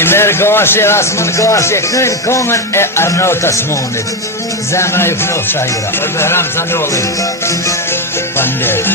I merë gashi, asmën gashi, kënën kongën e Arnautas Monit. Zemra ju fnohë shahira. Për Behram Zanolli. Pandet.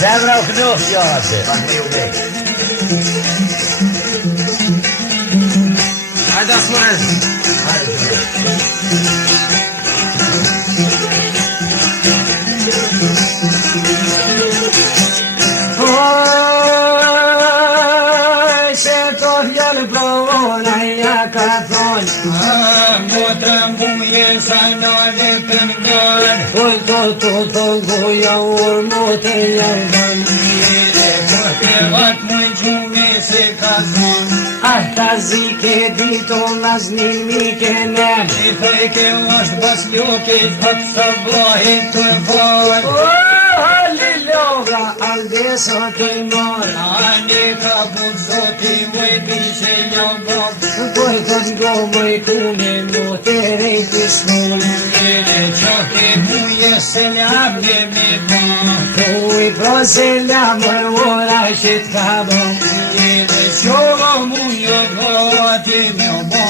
Zemra u knof jate. Hajde Asmanen. Zike dito laznimi kenem I thej ke është bas ljokit Hët sablahit të far Halilova aldeso të mar Ani ka bud zoti mëjti që jam bab Për të ngo mëj kune Mo të rejti shmon Jene qake muje se ljabne me ta Kuj pro se ljabër ora që t'ka bom Jene qova muje gati me oba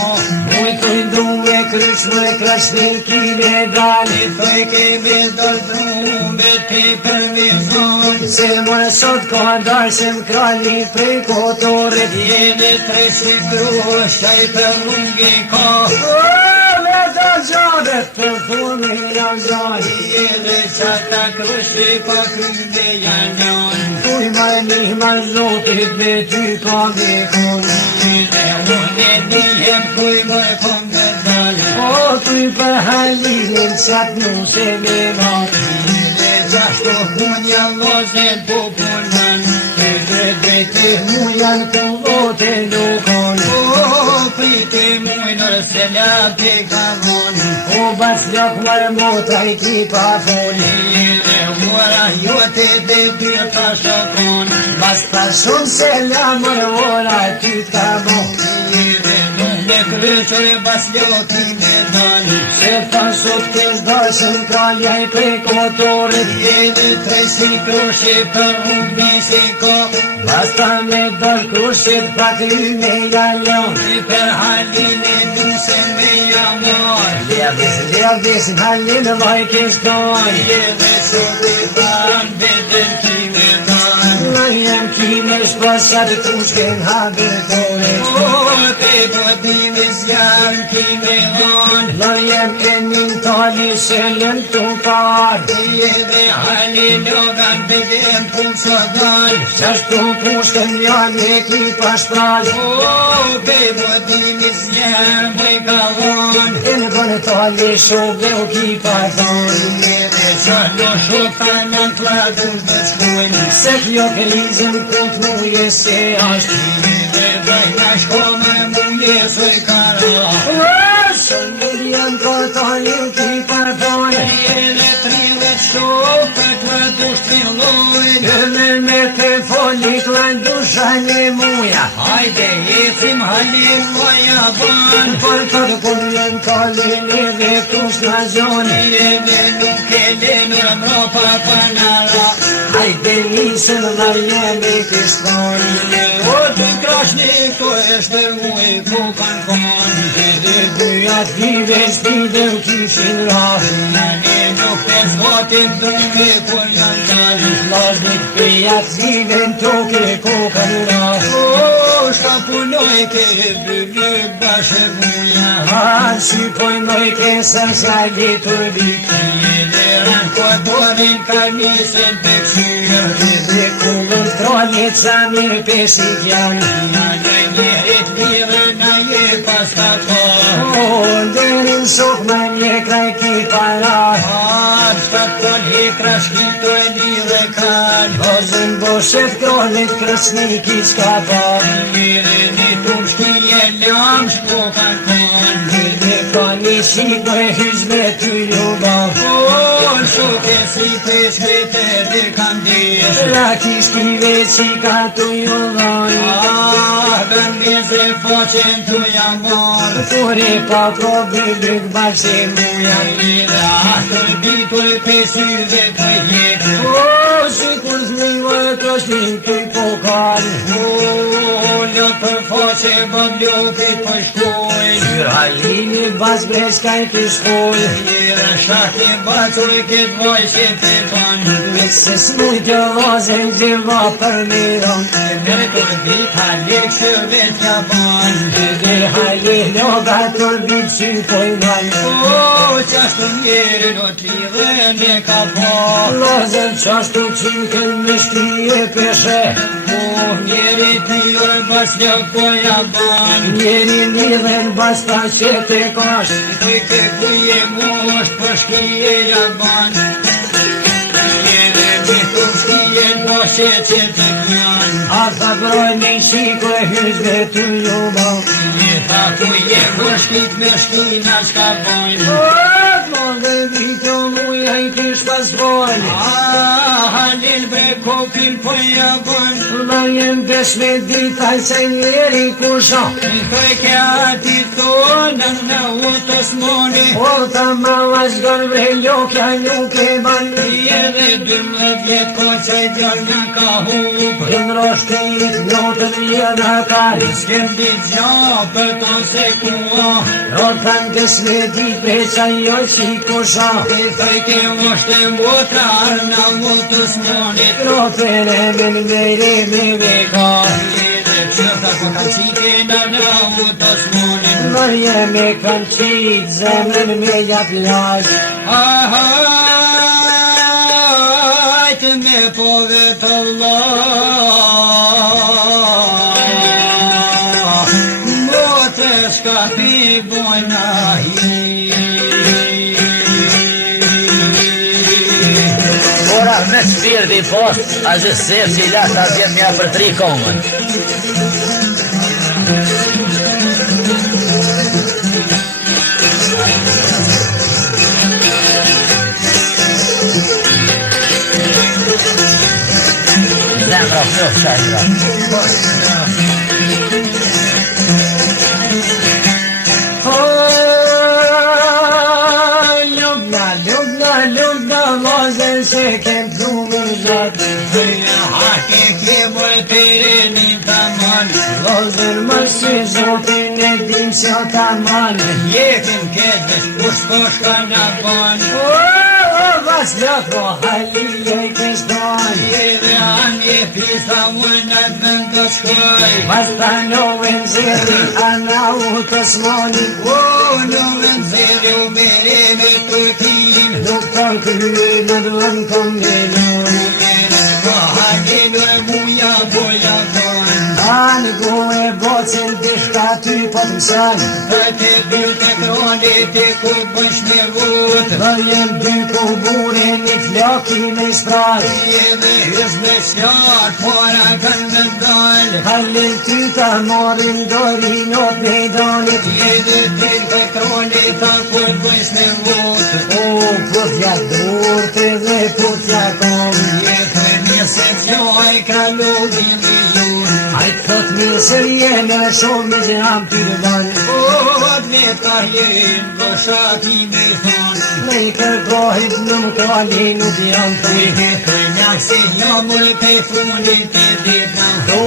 Muj të ndume krysh me krasniki me dali Thoj kemi dal trumbe ti për vizon Se mërë sot ka darë se m'kralli prej kotorit Jene tre si grushaj për rungi ka Me të gjadet për thunë nga gjari Jene qata krushi pa krymbe janjon Kuj ma një ma zotit me ty ka me konë Unë dihem kuj më këngë dalë O kuj për halilin sat nuse me marë Jene gjashto hunja lozen po punën Kërë bete hujan këllote nukon O prite mujnër se late kamon O bas ljok mërë motra I ki pa foni Jene ura jote dhe bjeta shokon Bas pashon se la mërë ora ty t'kamon Me kryqër e bas ljotin e dali Se Se pasot kesh dasën kralja I prej kotorit Jeni tre si krushe për ubi si ko Basta me dal krushit pa ty me jalon I për halin e duse me jamor Lerdis halin vaj kesh don Jene sot I ban bedel kime ban Në jem kime shpasat kushken haber torit O te bodimis janë kime hon Në jem e min tali shelen të par Jene halin logan bedel pun sodan Qashtu kushken janë e ki pashpral O te bodimis janë me kalon E në bënë tali shove u ki pardon Jene qalo shofa në kladun të shkojnë Se kjo kelizën kut muje se ashtë Jene dhejna shkome muje soj kara Shën në djenë për tali u ki pardon Jene 30 shofët më dush t'fillojnë Në me te folit lëndu shani muja Hajde jecim halin moja ban Për të kur jem talin e dhe kush në zoni Jene nuk e lenur mropa panara Hajde nisën dhe jemi kështon O të krashni ko eshte muj ku kanë kon Dyja t'vive s'tide u kishin rahë Në një nuk të zvotin dhëmi kur janë qalë Lajnit pëja t'vive në toke ku kanë rahë O shka punoj ke bëgjë bashkë muja Shqipojnoj ke sërshali të vik Jene ranë kodorin ka nisën për qyë Dhe kullën trollit sa mirë pesik janë Në njerit lirë në je pas ka po Derin shok me një kraj ki parat Shtat ton hekra shkito e lirë kanë Ozën boshet krollit kresni ki qka par Lirë një tum shkije lam shko kanë kon Dhe ka një shiko e hyzme ty ljubav Shuk e si pesh vete dhe kanë desh La kishtive qika tu jullon Bën meze foqen tu jam marë Kure pa ko bëllyk bashkë muja Lirë atër bitur pesyve të jetë Si kur zliva e të shtin këj pokal Lëtë për foqe bëm ljopit për shkoj Kyr halini bas breskaj të shkoj Lirë shakë batuj këtë vojshe të tonë Se s'muj të vazën gjëva për miron Nërë kur dit halek shë vet ja ban Dhe hali loga të bit që pojman Qashtu njerë do t'lidhe me ka po Lozën qashtu qikën me shkrije peshe Njeri të jurë bas një koja ban Njeri lidhen bas ta që te kash Të ke kuje ngosht për shkije ja ban Njeri me të shkije ngoshe që të kjan A tha broj me shiko e hyzve të ljubav Një tha kuje ngosht me shkina shka bojnë Dhe vito muja i kish pas bojnë Halil bre kopil po ja bën Dhe jem besh me dita se njeri kusha Këj ke ati thonë në utës moni O ta ma vazhgon bre lokja nuk e ban Jere 12 vjet ko që djallë nga ka hup Në roshtit notën jena kar S'kem dit gja për ton se kua Rotan kës me dit bre qa jo qi kusha Këj ke moshte mbotrar në utës monit Ropen e men mejre me veka Jere qërta ko ka qike në utës monit Në jeme kanë qit zemrën me jap lash Hajtë me pove të Allah Mote shka pi bojna Ora me shpirti post, a zë se që i lata vjen mja për 3 kongën. Zemra fjof shajra. të vazën se kem plumër zot. Hake ke moj perenin të manë. Vazën më si zotin e dim se ta manë. Jekin këtë vesh kush ka në banë. Vas lako halije kes don. Jede anje pisa mëna të në shkoj. Vas tanoven zeri ana u të smoni. Në zeri u mere me të kim. Nuk të kryë në duen kombinoj. Halinur muja boja tonë. Anë go e bocën dishka ty po të mësën. Të të dy të krolit e kur bësh me vutë. Dhe jem dy kubure një floki me spraj. Jede hyz me sjarë, pora kanë me dalë. Halil ty të morin dorin o pejdonit. Jede dy të krolit a kur bësh me vutë. O, putja durte dhe putja kom. Jete njëse gjoj ka lodin i zurë. Ai thot mirë se jeme shumë që jam ty të banë. Atë me ta jenë, gëshati me thonë. Me i kërkohit në më krali nuk jam të i. Të njëkë se njëmër të funit e ditëm. Do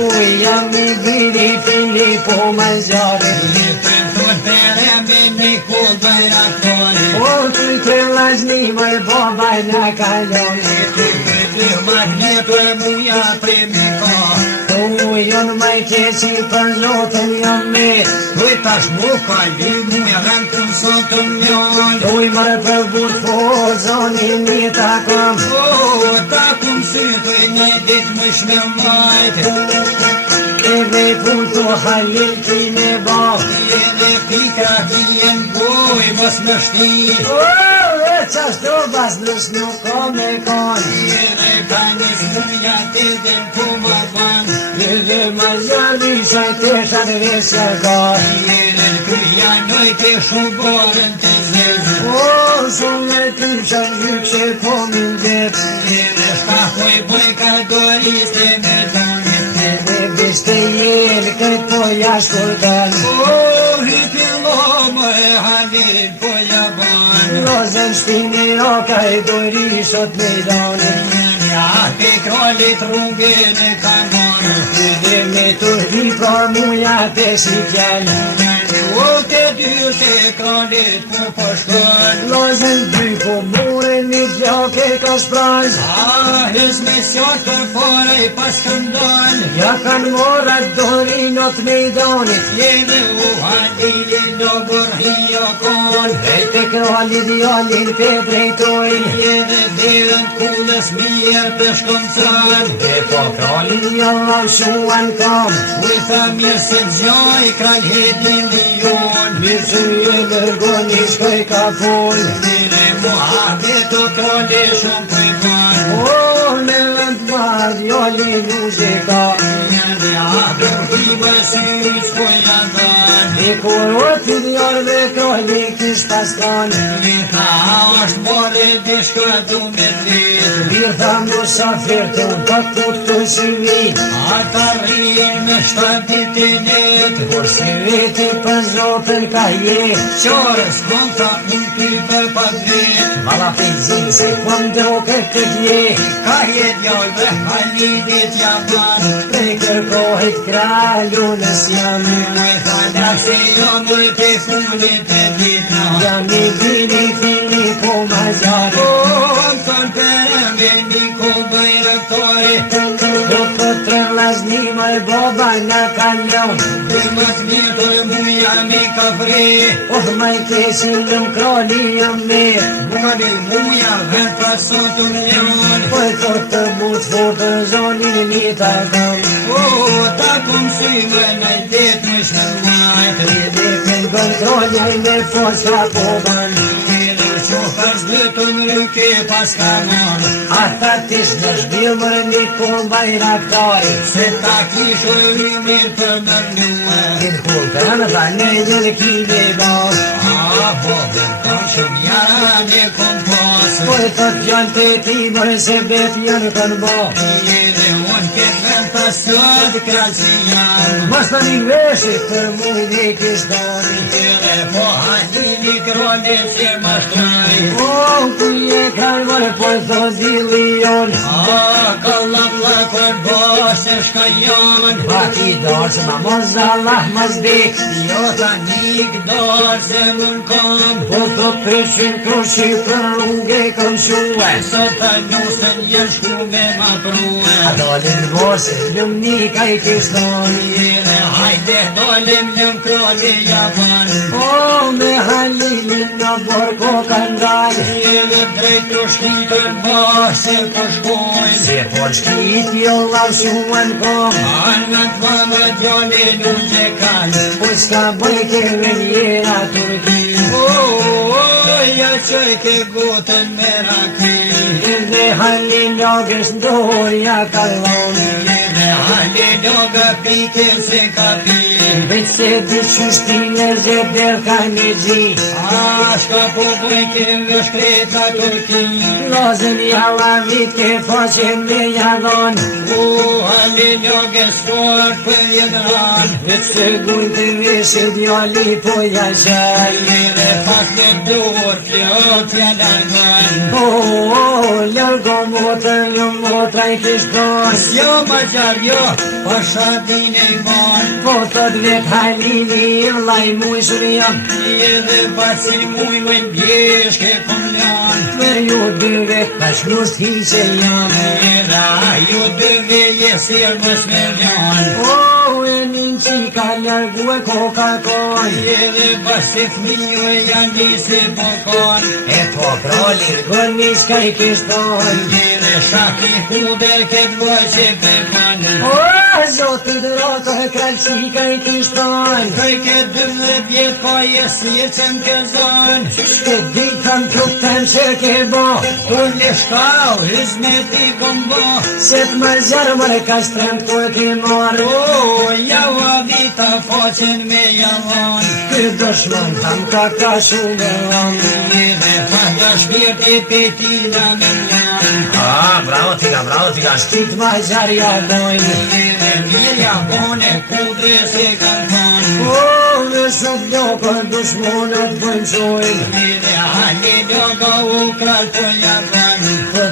jam i biri fili po me zjarë. Të thot për me një kull bëjra tonë. O të të lazni më babaj në kalon. Të magnetur muja për me ka. Do jonë më keqi për zotën jam me. Doj tash mu kalli muja rënë të nësotën njën. Do i mërë për but po zonin një takëm. Ta kumë sytë e një ditë më shme majtë. E me pun të halil ki me bak. Jede pika kien goj mos më shti. E qashtu bas nës nuk ka me kanë. Jede ka një smuja të dhe ku më banë. Dhe ma zërli se të shatë vesë ka. Jede kryja noj të shuborën të zezë. O, shumë e ty që gjykse po min gjep. Jede shkahoj boj ka doriste me danë. Dhe biste jelë këto jashkurtan. Hipi lomë e halin po jabanë. Lozën shpini roka e dojri sot me danë. Ja ke krallit rrugën e kanonë. Dhe me të hiprar muja të si kjellë. O të dy të krallit ku po shkën. Lozën dy po mure një gjake ka shpraz. Hes me sjartë të fare i pashkëndon. Ja kanë morat dorinot me donit. Jede u halilin do burhia kon. E të krali djallin pe drejtojnë. Jede dhirën kullës mirë të shkoncran. E po krali djallin shuan kam. Uj tha mirë se gjoj kralj het 1 milion. Mirë që e mërgoni shkoj ka full. Mire muhabet të kralli shumë pëjman. O, në vend marë djallin muzika. Jede adër i bësiri s'poj janë. E kur o të djallë dhe krali kish pastan. Mirë është more dishka du me dritë. Mirë tha musafir të të të shëvi. Ata rrinë në 7 ditë e letë. Por si veti për zotën ka jetë. Qorës kontra unë ty për pat vetë. Vala pejzim se këndo këtë jetë. Ka jetë jallë dhe halidit jabanë. Të kërkohet kralunës jam. Uj thala se jomër të funit e ditë. Jam i bini fini po ma zjarë. Më tonë për me një ku bëjrëtore. Do për të lazni më boba në kalon. Dhe më të mjetër muja me ka vre. Oh ma i kesin në më krali jam me. Muali muja dhe të sotë milion. Po e të të but fotë zonin një të gëm. Ta kumë sy më në jetë më shumë majtë. Dhe për kontrolja në fosa po banë. Qohës dhe të në rëke pas ka monë. Ata tish në shbil më një kur bajraktari. Se ta kishë rrimir për në rrëme. Kin kur të në dha në një kile bërë. Po të shumë jara një kompasë. Po e të të janë të ti mërë se bet janë kanë bërë. Jede unë këtë vend të sot krasnian. Mos të një veshe për mujnë e kishtoni. Edhe po Halili kroni që më shtraj. O, ku je kalmar, po të dilion. Kallam lakër bosë shka janë. Baki dorë ma mos Allah mos dik. Jo ta nik dorë se mën kam. Po të prishin kërshi për rrugë e kom shuë. Sot ta njusën jenë shku me ma pruë. A dolin vose, lëm nika i kishtoni. Edhe hajde dolim njëm kroni japan. O, me Halilin në borko kanë dalë. Edhe drejt të shkitën bashkë po shkojnë. Se por shkit jo lavshuën kom. Anët vëmë djoli nuk që kanë. Po s'ka bëj keve njera Turki. Ja qoj ke gotën me rakin. Edhe Halil logës ndorja kalon. Edhe Halil loga pikin se ka pin. Veç se dy qështine zë del ka një gji. Shka po bëjke vë shkreta Turkin. Lozën jalavit ke faqen me jadon. Halil logës fort për jedran. Veç se gujnë të veshë djali po jashaj. Edhe pak në dur flot ja largan. Lërgo motër në motra i kishton. Jo ma gjarë jo, po shatin e ban. Po të dvet Halili vlaj muj shurion. Edhe pasi muj me bjeshke kom lan. Për ju dyve tash nus hishe janë. Edhe ju dëve jesir mës me vjan. E nin qika lërgu e koka koj. Edhe pasi fminju e janë disi po kon. E po prolir gërnis ka i kishton. Edhe shaki huder këtë voj që përkan. Zotë dërota kalqi ka i kishton. Këj këtë 12 vjetë ka jesir që më këzon. Shke ditën truptem që ke bo. Kur në shkau, hizmet i kom bo. Se të më zjarë mërë ka strem të ti marë. Ja vita faqen me javon. Ky dëshmën tam ka shumë rëmë. Edhe fata shpirti petina me mlan. Bravo tiga, shkit ma zjarë jardojnë. Edhe mirja bone kudre se kanë thanë. Në shumë ljokër dushmonët bënqojnë. Edhe Halil loga u kral të japan.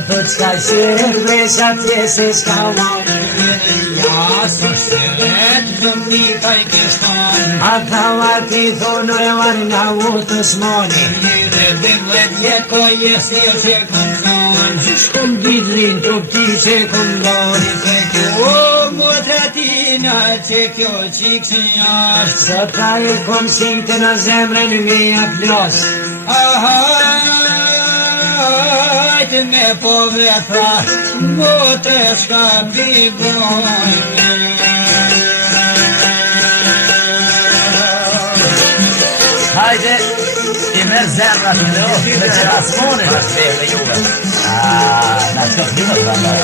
Të qka qërë vresha tjese s'ka vanë. Edhe jasë se vetë dëmni ka i kishton. Ata vati thonë e varë nga u të smoni. Edhe 12 jetë ko jesir që kom zonë. Shkëm bidrin të pti që këndoni. Motratina që kjo qikë si ashtë. Sa ta e konsitë në zemrën me ja plos. Hajtë me po vetha, motre shka pibojnë. Hajde, i merë zemra të në ofë, me që rasmonin. Pas me dhe juve. Na të një më të bandar.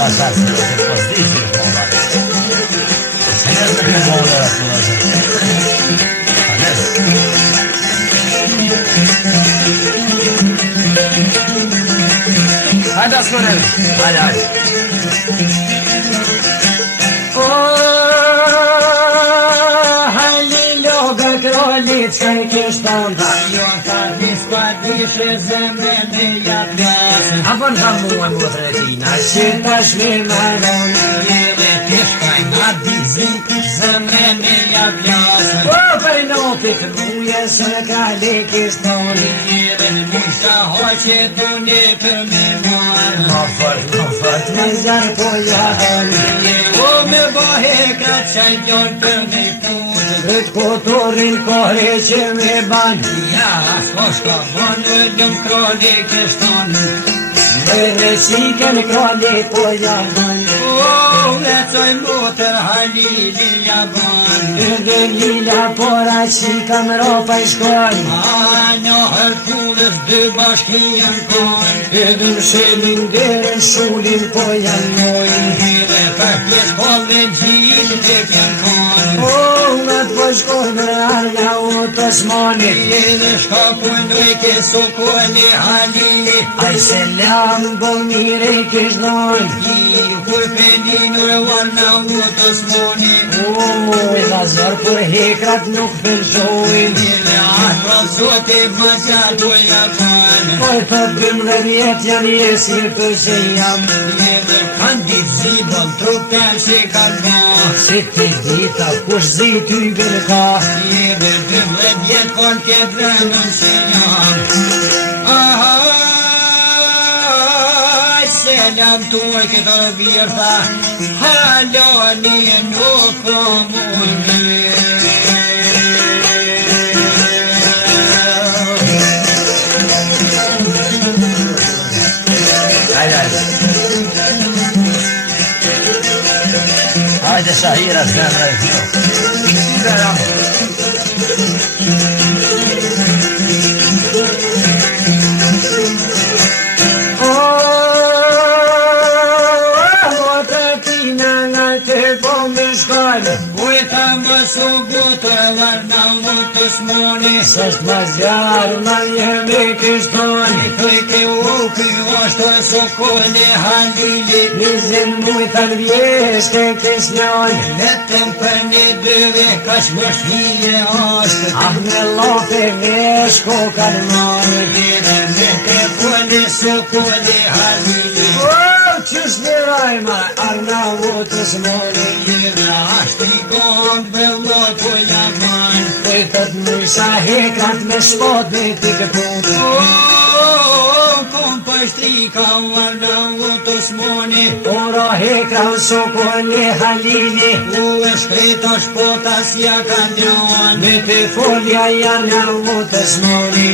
Pas ta se do të posdi që në më bandar. Se nësë në këtë më dhe rasmonin. Hajde asmonin. Hajde. Krolit që i kishton. Jo ta dispa dishe zemre me jatëgasë. Apo në kam mua motre tina, që tash me maron. Edhe tishkaj ma dizin, zemre me jatëgasë. Për notit muje së kali kishton. Edhe në mushta hoqe të një për me marë. Më fërt me zjarë po jadon. O me bohe ka qaj djorë për me punë. Këtë kotorin kore që me ban. Ja, s'poshka bënë dëmë kroni kështon. Me reshikën kroni po jadon. O, lecoj motër Halili jaban. Edhe lila pora që kam ropa i shkoj. Një hërkullës dy bashkijën kon. Edhe më shelin dherën shullin po janojnë. Edhe për pjesë bollë gjitë të kjen kon. Në të po shkoj me arja u të Osmanit. Edhe shka punoj ke Sokoli Halili. Aj selam bol mire kish dhon. Kur peninur varna utës moni. La zor për hekrat nuk përshojn. Edhe ahra zote maja doja ban. Oj të 12 vjet janë jesir për që jam. Edhe kandit zibën trupten që kalban. Si ti dita kush zi ty bërka. Edhe 12 vjet kon tjetë rënën që janë. Selam tuaj këtë rëbirta, halani nuk komunë. Hajde Shahira zemra e kjo. Ujta më sugutur varna utës moni. Sështë ma zjarë ma jemi kishtoni. Këj ke u këj është Sokoli Halili. 20 mujtan vjesh ke kishnjoni. Letëm për një dyve kash më shhije është. Ah me lope vesh ko kalmoni. Edhe me ke poli Sokoli Halili. Qysh mirajma arna utës moni. Edhe ashtë i gondë bëllot po jaman. Kujtët mësa hekrat me shpot me ti këtut. Kom për shtrika varna utës moni. Ora hekra në Sokoli Halili. U e shkreta shpota s'ja ka njohan. Me te folja janë në utës moni.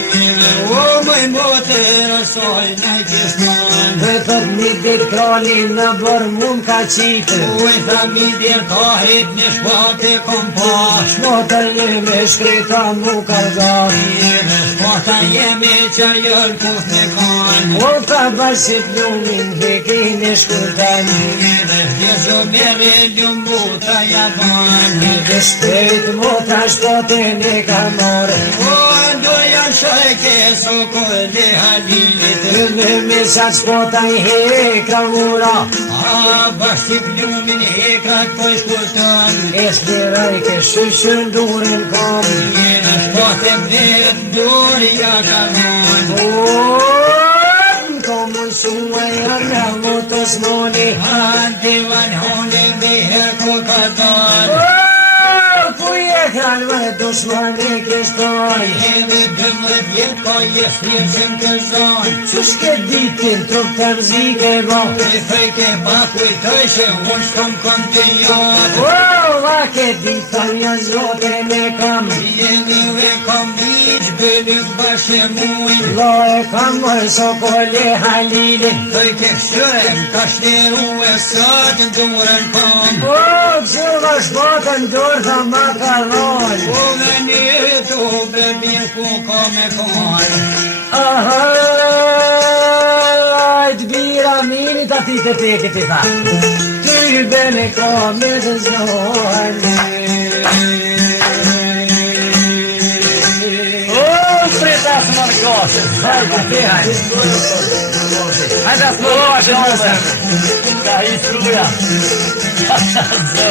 O mëj mote rësoj në kishton. Kujtët një dit kroni në bërë mund ka qitë. U e tha mi djerë tahit një shpate kom pas. Shpotër jemi shkreta mu kargan. Edhe shpata jemi që jëllë kuf me kan. O ta basit lumin hekin e shkurtan. Edhe vjezo mere ljumbuta javan. Dhe shpejt mota shpotin e ka more. O doja shajke Sokoli Halilit. Dhe mesat shpota i hekra mura. A bashkip lumin hekrat po shkurtan. E shpiraj ke shyshën durin kom. Edhe shpate mlet dorja ka non. Komun suaj arna motës moni. Divan hone me heko ka dan. Ku je kalma e dushmani kishtoj. Edhe 12 vjet ka jeshtje që më të zonë. Qysh ke ditin trup të mzike bo. E fejke pa kujtoj që unë shkom kom të jotë. Va ke dita një zote me kam. Edhe ve kom diq bëlluk bashkë mujnë. Lo e kam mërë Sokoli Halili. Fejke shërem ka shteru e sot në durën kom. Që va shpotën dur tha ma ka dhon. U dhe një të bërbi ku ka me kon. Ajt bira minit ati të teke të tha. Ty bene ka me të zohani. Frita së më rëkosë. Hajde, hajde. Hajde, së më rëkosë. Ka i struja. Zotin, po.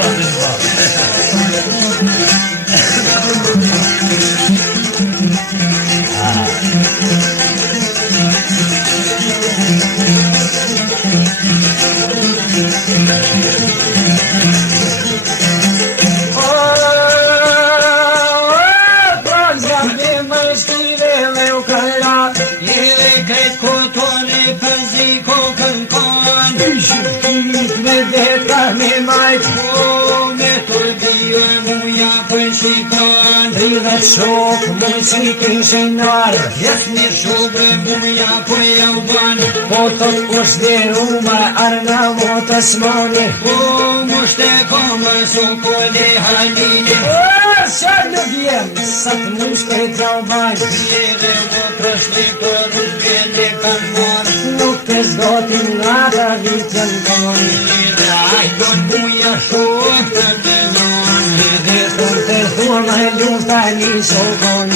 Rivet shok muzikin shënarë. Jes një shubre muja po jau ban. Po të kush deru ma arna motës moni. Po mushte komër Sokoli Halili. Sa në djem, sa të mushte i trauban. Edhe më prëshli për rrugele kanë marë. Nuk të zgotin nga ta vitën koni. Edhe ajton muja shok të dënjon. Edhe kur të thu Shurë e lufta një sokon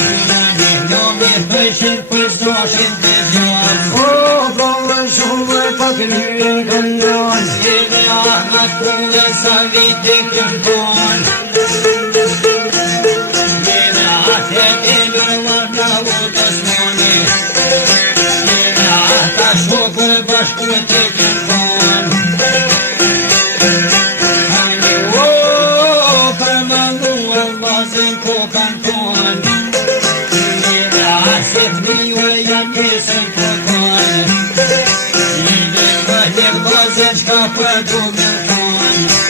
Jo me pëjshin për zdoshin të zjarë O, provë shumë e pak një këndon Edhe ahmat kulle sa vite këndon Edhe ahet e nërmar nga utës moni Edhe ata shokër bashku të këndon O, për manguar bazën ko kanton Edhe aset një janë pesën këndon Edhe bëhet bazën shka për du me thonë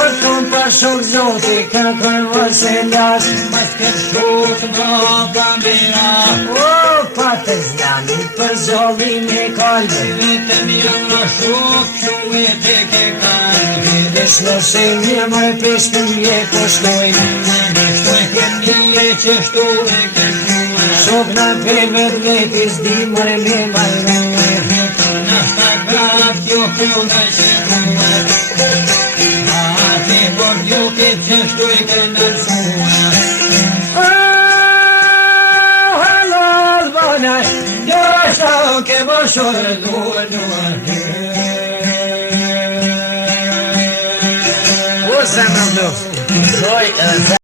O, shumë pa shok zoti kërkoj vës e las Mas këtë shokë nga bambira O, pa të zlami për zolin e kalbe Vetëm janë në shokë që e të ke kanë Vesh në shenje më peshtë një poshtoj Shtoj këtë një që shtu e këtë Shok në pevet letis di mërë me bajrën Në shtagraf jo kjo në shirë Ate por jo këtë që shtu e këtë nërsuë Halal banaj Gjashta ke më shorë duar O, se më bluf Shoj,